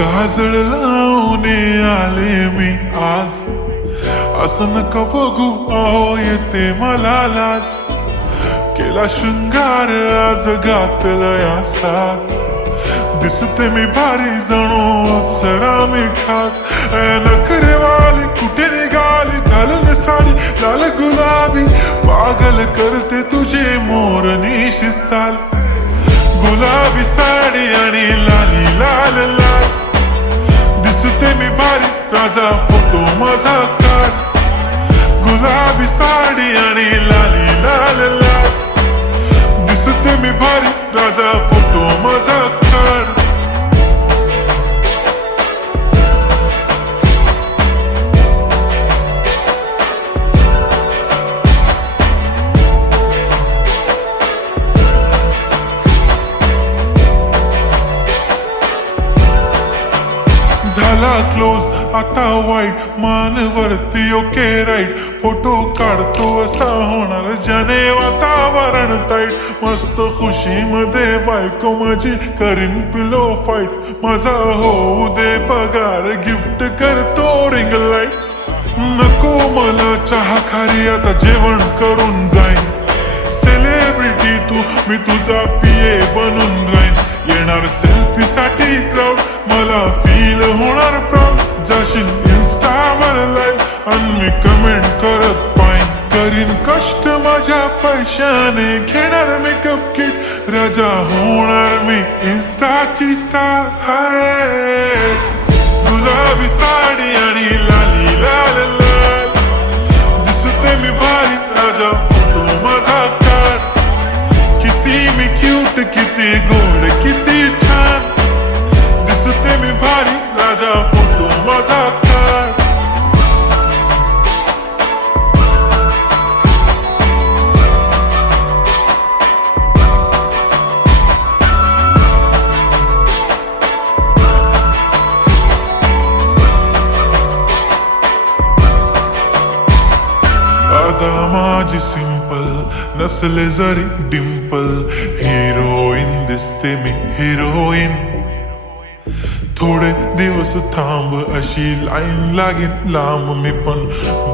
काजळ लावून आले मी आज, असं नका बघू अहो येते मला लाज. केला शृंगार आज घातलाय असाच, दिसते मी भारी जणू अप्सरा मी खास. नखरेवाली कुठे निघाली घालून साडी लाल गुलाबी, पागल करते तुझे मोरनीशी चाल. गुलाबी साडी आणि लाली लाल लाल, दिसते मी भारी राजा फोटो माझा काढ. गुलाबी साडी आणि लाली लाल लाल, दिसते मी भारी राजा फोटो माझा काढ. झाला क्लोज आता वाईट, मान वरती ओके राईट. फोटो काढतो असा होणार ज्याने वातावरण ताईट. मस्त खुशी मध्ये बायको माझी करीन पिलो फाईट. माझा होऊ दे पगार गिफ्ट करतो रिंग लाईट. नको मला चहा खारी आता जेवण करून जाईन. सेलिब्रिटी तू मी तुझा पिये बनून राहीन. येणार सेल्फी साठी क्राऊड मला फील होणार प्राऊड. जाशील इन्स्टावर लाईव्ह आणि मी कमेंट करत पाईन. करीन कष्ट माझ्या पैशाने घेणार मेकअप किट. राजा होणार मी इन्स्टाची स्टार. हाय गुलाबी साडी आणि लाली लाल लाल, दिसते मी भारी राजा फोटो माझा काढ. किती मी क्यूट किती गोड किती छान, दिसते मी भारी राजा फोटो माझा काढ. आता माझी सिंपल नसले जरी डिंपल, हिरोईन दिसते मी हिरोईन. थोडे दिवस थांब अशी लाईन लागेल लांब, मी पण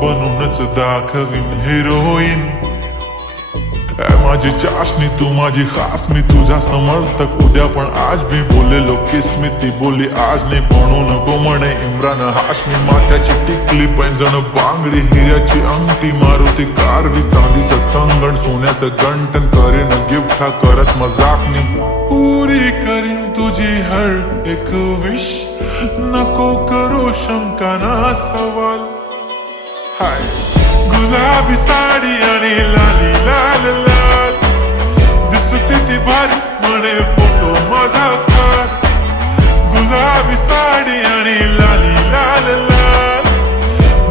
बनूनच दाखवीन हिरोईन. माझी चाशनी तू माझी खास, मी तुझा समर्थक उद्या पण आज भी बोलेलो किस मी. ती बोली आज नाही बनू नको म्हणे इम्रान हाशमी. माथ्याची टिकली पैंजण बांगडी हिऱ्याची अंगठी, मारुती कारवी चांदीचं कंगण सोन्याचं गंटन. करीन गिफ्ट हा करत मजाकनी, पुरी करीन तुझी हर एक विश. नको करू शंका ना सवाल. हाय गुलाबी साडी आणि लाली लाल लाल, दिसते ती भारी म्हणे फोटो माझा काढ. गुलाबी साडी आणि लाली लाल लाल,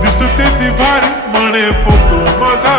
दिसते ती भारी म्हणे फोटो माझा.